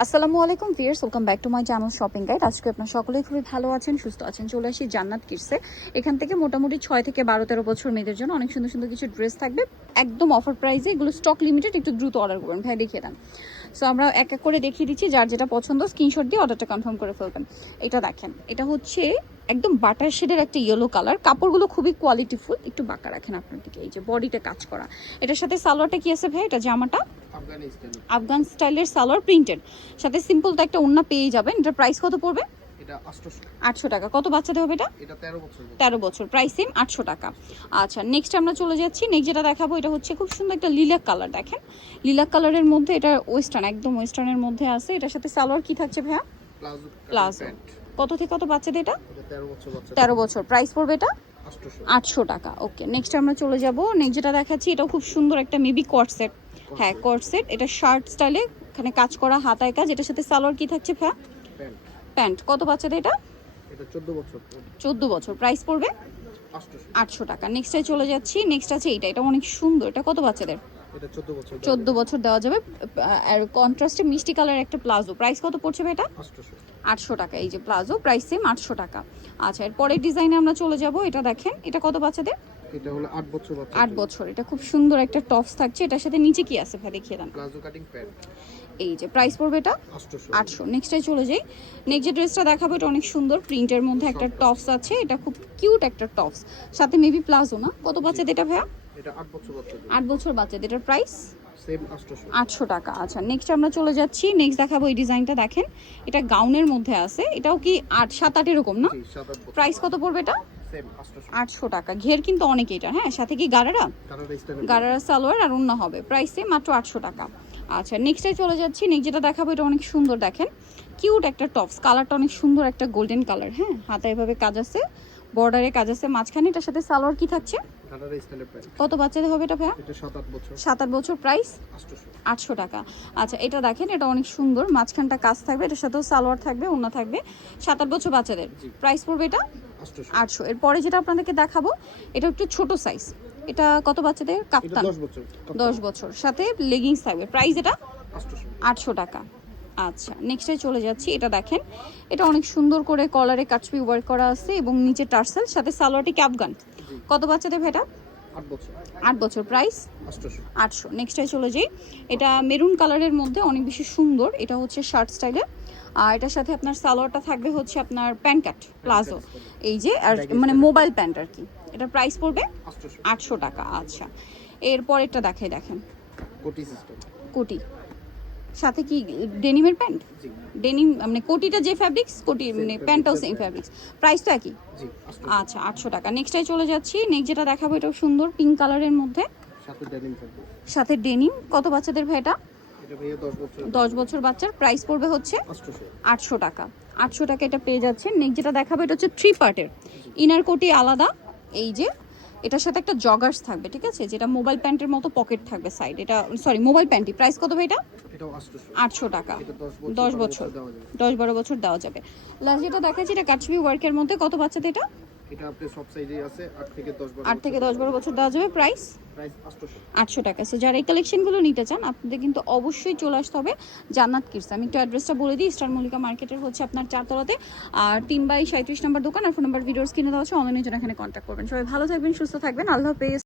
আসসালামু আলাইকুম viewers welcome back to my channel shopping guide. আজকে আপনার সকলেই খুবই ভালো আছেন, সুস্থ আছেন, চলে আসি জান্নাত কিডসে। এখান থেকে মোটামুটি ছয় থেকে বারো, তেরো বছর মেয়েদের জন্য অনেক সুন্দর সুন্দর কিছু ড্রেস থাকবে। একদম অফার প্রাইসে এগুলো স্টক লিমিটেড একটু দ্রুত অর্ডার করবেন ভাই, দেখিয়ে দেন। সো আমরা এক এক করে দেখিয়ে দিচ্ছি যার যেটা পছন্দ স্ক্রিনশট দিয়ে অর্ডারটা কনফার্ম করে ফেলবেন। এটা দেখেন এটা হচ্ছে একদম বাটার শেডের একটা ইয়েলো কালার কাপড়গুলো খুবই কোয়ালিটিফুল একটু বাঁকা রাখেন আপনার দিকে এই যে বডিটা কাজ করা। এটার সাথে সালোয়ারটা কি আছে ভাই? এটা জামাটা? আফগান স্টাইলের সালোয়ার প্রিন্টেড সাথে সিম্পল তো একটা ওন্না পেয়ে যাবেন। এটার প্রাইস কত পড়বে? এটা আষ্টশো আটশো টাকা। কত বাচ্চাদের হবে এটা? এটা তেরো বছর বয়স। তেরো বছর। প্রাইস সেম আটশো টাকা। আচ্ছা নেক্সট আমরা চলে যাচ্ছি। নেক্সট যেটা দেখাবো এটা হচ্ছে খুব সুন্দর একটা লিলাক কালার দেখেন। লিলাক কালারের মধ্যে এটা ওয়েস্টার্ন একদম ওয়েস্টার্নের মধ্যে আছে। এটার সাথে সালোয়ার কি থাকছে ভাইয়া? Palazzo palazzo. কত থেকে কত বাচ্চাদের এটা? এটা তেরো বছর বাচ্চা তেরো বছর। প্রাইস পড়বে এটা? আটশো টাকা। ওকে নেক্সট আমরা চলে যাব। নেক্সট যেটা দেখাচ্ছি এটা খুব সুন্দর একটা মেবি কট সেট হ্যাঁ কট সেট এটা শার্ট স্টাইলে এখানে কাজ করা হাতায় কাজ। এটার সাথে সালোয়ার কি থাকছে ভাইয়া? প্যান্ট। কত বাচ্চাদের এটা? চোদ্দ বছর। প্রাইস পড়বে? আটশো টাকা। নেক্সটে চলে যাচ্ছি। নেক্সট আছে এইটা। এটা অনেক সুন্দর। এটা কত বাচ্চাদের? চোদ্দ বছর। দেওয়া যাবে। আর কন্ট্রাস্টে মিষ্টি কালার একটা প্লাজো। প্রাইস কত পড়ছে এটা? আটশো টাকা। এই যে প্লাজো প্রাইস সেম আটশো টাকা। আচ্ছা এর পরের ডিজাইনে আমরা চলে যাব। এটা দেখেন। এটা কত বাচ্চাদের? এটা হলো আট বছর বাচ্চা 8 বছর। এটা খুব সুন্দর একটা টপস থাকছে। এটার সাথে নিচে কি আছে ভাই দেখিয়ে দেন। প্লাজো কাটিং প্যান্ট এই যে প্রাইস পড়বে এটা আষ্টশো আটশো। নেক্সটে চলে যাই। নেক্সট যে ড্রেসটা দেখাবো এটা অনেক সুন্দর। প্রিন্টের মধ্যে একটা টপস আছে। এটা খুব কিউট একটা টপস সাথে মেবি প্লাজো না? কত বাচ্চাদের এটা ভাইয়া? এটা আট বছর বাচ্চা 8 বছর বাচ্চাদের। এটার প্রাইস আটশো। টাকা। আচ্ছা নেক্সট আমরা চলে যাচ্ছি। নেক্সট দেখাবো এই ডিজাইনটা দেখেন। এটা গাউনের মধ্যে আছে। এটাও কি আট সাত আট এরকম না? প্রাইস কত পড়বে এটা? আটশো। টাকা। ঘের কিন্তু অনেক এটা হ্যাঁ? সাথে কি গারারা? গারারা সালোয়ার আর অন্য হবে। প্রাইসে মাত্র আটশো টাকা। আচ্ছা নেক্সটে চলে যাচ্ছি। নেক্সট যেটা দেখাবো এটা অনেক সুন্দর দেখেন। কিউট একটা টপস কালারটা অনেক সুন্দর একটা গোল্ডেন কালার হ্যাঁ? হাতে এভাবে কাজ আছে। বর্ডারে কাজ আছে। মাঝখানে এটার সাথে সালোয়ার কি থাকছে? কত বাচ্চাদের হবে এটা ভাইয়া? সাত আট বছর। প্রাইস? আটশো টাকা। আচ্ছা এটা দেখেন এটা অনেক সুন্দর। মাঝখানটা কাজ থাকবে এটার সাথেও সালোয়ার থাকবে অন্য থাকবে। সাত আট বছর বাচ্চাদের। প্রাইস পড়বে এটা? আটশো। এরপরে যেটা আপনাদেরকে দেখাবো এটা একটু ছোট সাইজ এটা কত বাচ্চাদের? কাপ্তান। দশ বছর সাথে লেগিংস থাকবে। প্রাইস এটা? আটশো টাকা। আচ্ছা নেক্সটে চলে যাচ্ছি এটা দেখেন। এটা অনেক সুন্দর করে কলারে কাচপি ওয়ার্ক করা আছে এবং নিচে টার্সেল সাথে সালোয়ারটি ক্যাপগান। কত বাচ্চাদের ভেটা আট বছর। আট বছর। প্রাইস আটশো। নেক্সটে চলে যাই। এটা মেরুন কালারের মধ্যে অনেক বেশি সুন্দর। এটা হচ্ছে শার্ট স্টাইলে আর এটার সাথে আপনার সালোয়ারটা থাকবে হচ্ছে আপনার প্যান্ট কাট প্লাজো। এই যে আর মানে মোবাইল প্যান্ট আর কি। এটা প্রাইস পড়বে? আটশো টাকা আচ্ছা। এরপরেরটা দেখাই দেখেন। কোটি কোটি সাথে কি ডেনিমের প্যান্ট? ডেনিম মানে কোটিটা যে ফ্যাব্রিক্স কোটি মানে প্যান্টটাও সেম ফ্যাব্রিক্স প্রাইস তো একই? আচ্ছা আটশো টাকা। নেক্সটটাই চলে যাচ্ছি। নেক্সট যেটা দেখাবো এটাও সুন্দর পিঙ্ক কালারের মধ্যে। সাথে ডেনিম কত বাচ্চাদের ভাইটা এটা? দশ বছর বাচ্চার। প্রাইস পড়বে হচ্ছে আটশো টাকা। আটশো টাকা এটা পেয়ে যাচ্ছেন। নেক্সট যেটা দেখাবো এটা হচ্ছে থ্রি পার্টের ইনার কোটি আলাদা। এই যে এটার সাথে একটা জগার্স থাকবে ঠিক আছে? যেটা মোবাইল প্যান্টের মতো পকেট থাকবে সাইড এটা সরি মোবাইল প্যান্টি প্রাইস কত ভাই এটা? আটশো। টাকা। দশ বছর দশ বারো বছর। দেওয়া যাবে। লাস্ট যেটা দেখাচ্ছি এটা কাশ্মীর ওয়ার্কের মধ্যে। কত বাচ্চাদের এটা? এটা আপনি সব সাইজেই আছে আট থেকে দশ বারো আট থেকে 10 12 বছর দেওয়া যাবে প্রাইস প্রাইস আষ্টশো আটশো টাকা। সো যারা এই কালেকশনগুলো নিতে চান আপনাদের কিন্তু অবশ্যই চলে আসতে হবে জান্নাত কিডস আমি একটু অ্যাড্রেসটা বলে দিই স্টার মল্লিকা মার্কেটের হচ্ছে আপনার চারতলাতে। আর 3 বাই 37 নম্বর দোকান আর ফোন নাম্বার ভিডিওস কিনে দেওয়া আছে অনলাইনে জন্য এখানে কন্ট্যাক্ট করবেন। সবাই ভালো থাকবেন সুস্থ থাকবেন। আল্লাহ হাফেজ।